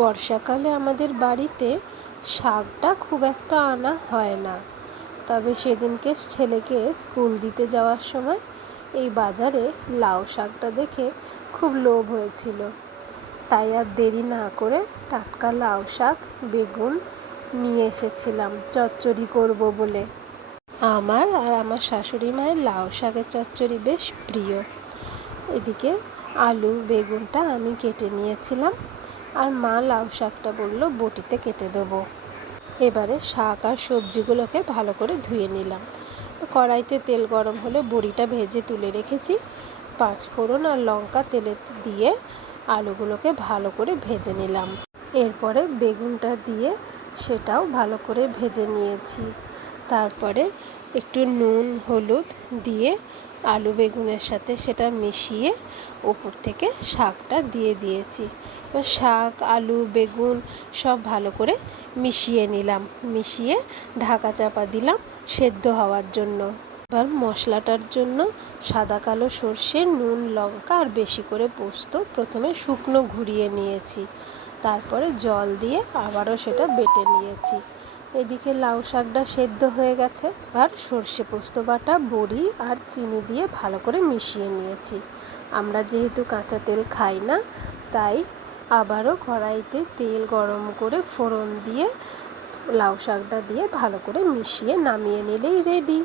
বর্ষাকালে আমাদের বাড়িতে শাকটা খুব একটা আনা হয় না, তবে সেদিনকে ছেলেকে স্কুল দিতে যাওয়ার সময় এই বাজারে লাউ শাকটা দেখে খুব লোভ হয়েছিল। তাই আর দেরি না করে টাটকা লাউ শাক বেগুন নিয়ে এসেছিলাম চচ্চড়ি করব বলে। আমার আর আমার শাশুড়ি মায়ের লাউ শাকের চচ্চড়ি বেশ প্রিয়। এদিকে আলু বেগুনটা আমি কেটে নিয়েছিলাম, আর মা লাউ শাকটা বলল বটিতে কেটে দেবো। এবারে শাক আর সবজিগুলোকে ভালো করে ধুয়ে নিলাম। কড়াইতে তেল গরম হলে বড়িটা ভেজে তুলে রেখেছি। 5 ফোড়ন আর লঙ্কা তেলে দিয়ে আলুগুলোকে ভালো করে ভেজে নিলাম। এরপরে বেগুনটা দিয়ে সেটাও ভালো করে ভেজে নিয়েছি। তারপরে একটু নুন হলুদ দিয়ে আলু বেগুনের সাথে সেটা মিশিয়ে ওপর থেকে শাকটা দিয়ে দিয়েছি। এবার শাক আলু বেগুন সব ভালো করে মিশিয়ে নিলাম, মিশিয়ে ঢাকা চাপা দিলাম সেদ্ধ হওয়ার জন্য। এবার মশলাটার জন্য সাদা কালো সর্ষে নুন লঙ্কা আর বেশি করে পোস্ত প্রথমে শুকনো ঘুরিয়ে নিয়েছি, তারপরে জল দিয়ে আবারও সেটা বেটে নিয়েছি। এদিকে লাউ শাকটা সেদ্ধ হয়ে গেছে, আর সর্ষে পোস্ত বাটা বড়ি আর চিনি দিয়ে ভালো করে মিশিয়ে নিয়েছি। আমরা যেহেতু কাঁচা তেল খাই না, তাই আবারও কড়াইতে তেল গরম করে ফোড়ন দিয়ে লাউ শাকটা দিয়ে ভালো করে মিশিয়ে নামিয়ে নিলেই রেডি।